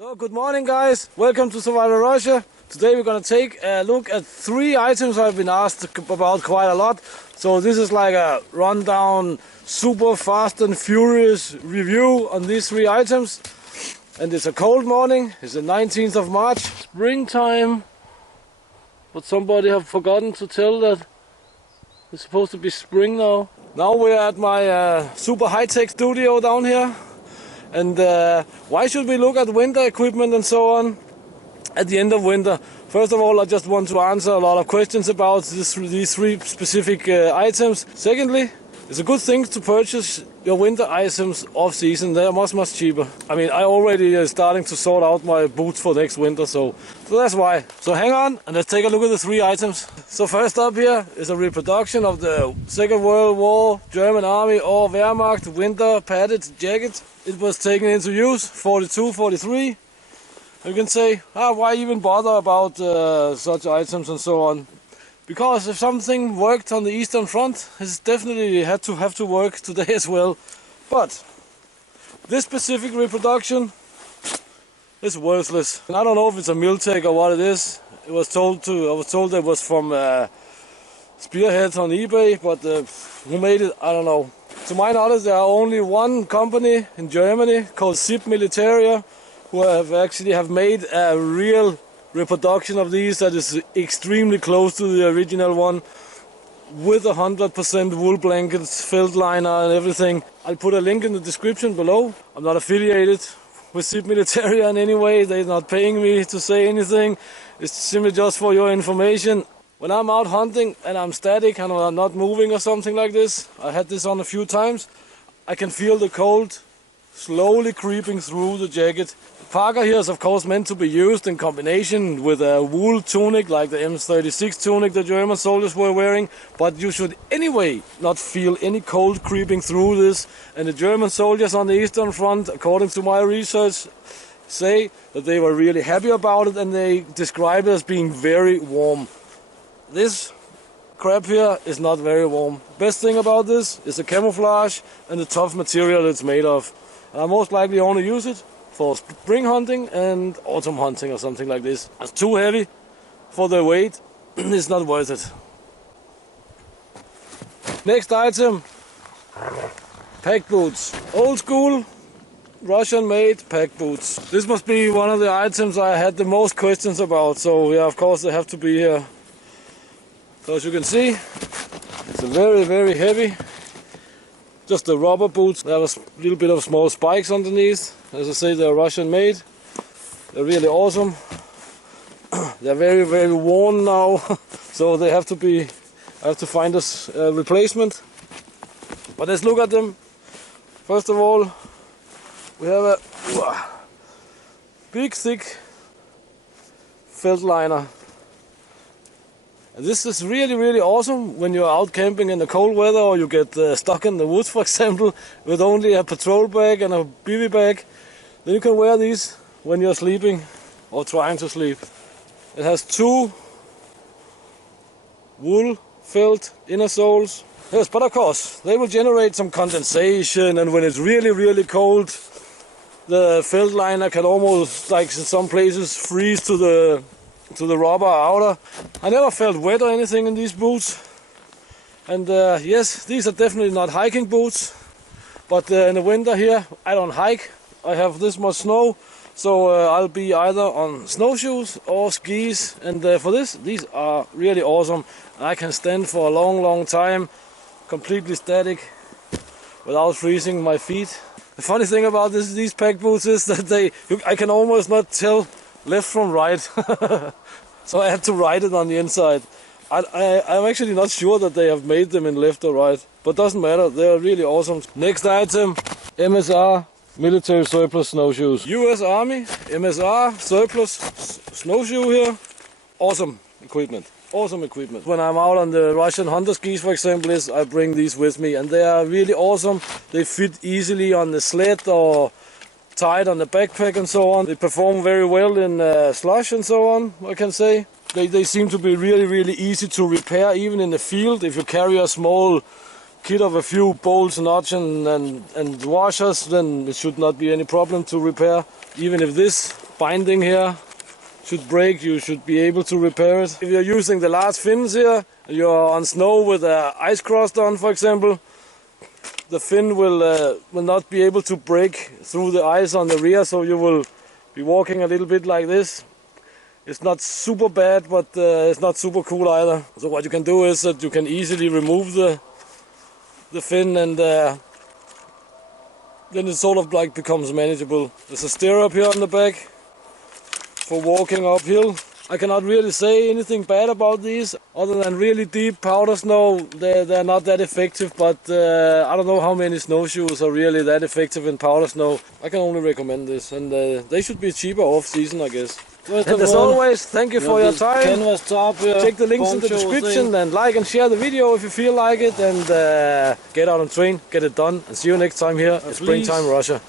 So good morning guys, welcome to Survival Russia. Today we're gonna take a look at 3 items I've been asked about quite a lot. So this is like a rundown, super fast and furious review on these 3 items. And it's a cold morning, it's the 19th of March, springtime. But somebody have forgotten to tell that it's supposed to be spring now. Now we're at my super high-tech studio down here. And why should we look at winter equipment and so on at the end of winter? First of all, I just want to answer a lot of questions about these 3 specific items. Secondly, it's a good thing to purchase your winter items off-season. They are much cheaper. I mean, I already starting to sort out my boots for next winter, so that's why. So hang on and let's take a look at the 3 items. So first up here is a reproduction of the Second World War German Army or Wehrmacht winter padded jacket. It was taken into use 42, 43. You can say, why even bother about such items and so on? Because if something worked on the Eastern Front, it's definitely have to work today as well. But this specific reproduction is worthless. And I don't know if it's a Miltech or what it is. I was told that it was from Spearhead on eBay, but who made it, I don't know. To my knowledge, there are only one company in Germany called SIP Militaria who have made a real reproduction of these that is extremely close to the original one, with 100% wool blankets, felt liner and everything. I'll put a link in the description below. I'm not affiliated with SIP Militaria in any way. They're not paying me to say anything. It's simply just for your information. When I'm out hunting and I'm static and I'm not moving or something like this, I had this on a few times, I can feel the cold slowly creeping through the jacket. The parka here is of course meant to be used in combination with a wool tunic like the M36 tunic the German soldiers were wearing, but you should anyway not feel any cold creeping through this. And the German soldiers on the Eastern Front, according to my research, say that they were really happy about it and they describe it as being very warm. This crap here is not very warm. Best thing about this is the camouflage and the tough material it's made of. I most likely only use it for spring hunting and autumn hunting or something like this. It's too heavy for the weight. It's not worth it. Next item, pack boots. Old school Russian made pack boots. This must be one of the items I had the most questions about, so yeah, of course they have to be here. So as you can see, it's a very heavy. Just the rubber boots. They have a little bit of small spikes underneath. As I say, they're Russian made. They're really awesome. They're very worn now, so they have to be. I have to find a replacement. But let's look at them. First of all, we have a big thick felt liner. And this is really awesome when you're out camping in the cold weather, or you get stuck in the woods, for example, with only a patrol bag and a bivy bag. Then you can wear these when you're sleeping or trying to sleep. It has 2 wool felt inner soles. Yes, but of course they will generate some condensation, and when it's really cold, the felt liner can almost, like in some places, freeze to the rubber outer. I never felt wet or anything in these boots. And yes, these are definitely not hiking boots. But in the winter here, I don't hike. I have this much snow. So I'll be either on snowshoes or skis. And for this, these are really awesome. I can stand for a long time, completely static, without freezing my feet. The funny thing about these pack boots is that I can almost not tell left from right. So I had to write it on the inside. I'm actually not sure that they have made them in left or right, but doesn't matter, they're really awesome. Next item, MSR military surplus snowshoes. US Army MSR surplus snowshoe here. Awesome equipment. When I'm out on the Russian hunter skis, for example, I bring these with me, and they are really awesome. They fit easily on the sled or tied on the backpack and so on. They perform very well in slush and so on, I can say. They seem to be really easy to repair, even in the field. If you carry a small kit of a few bolts, nuts and washers, then it should not be any problem to repair. Even if this binding here should break, you should be able to repair it. If you're using the large fins here, you're on snow with an ice crust on, for example, the fin will not be able to break through the ice on the rear, so you will be walking a little bit like this. It's not super bad, but it's not super cool either. So what you can do is that you can easily remove the fin, and then it sort of like becomes manageable. There's a stirrup here on the back for walking uphill. I cannot really say anything bad about these, other than really deep powder snow. They're not that effective, but I don't know how many snowshoes are really that effective in powder snow. I can only recommend this, and they should be cheaper off-season, I guess. And as always, thank you for your time. Canvas top here, check the links in the description and like and share the video if you feel like it, and get out and train, get it done, and see you next time here at Springtime Russia.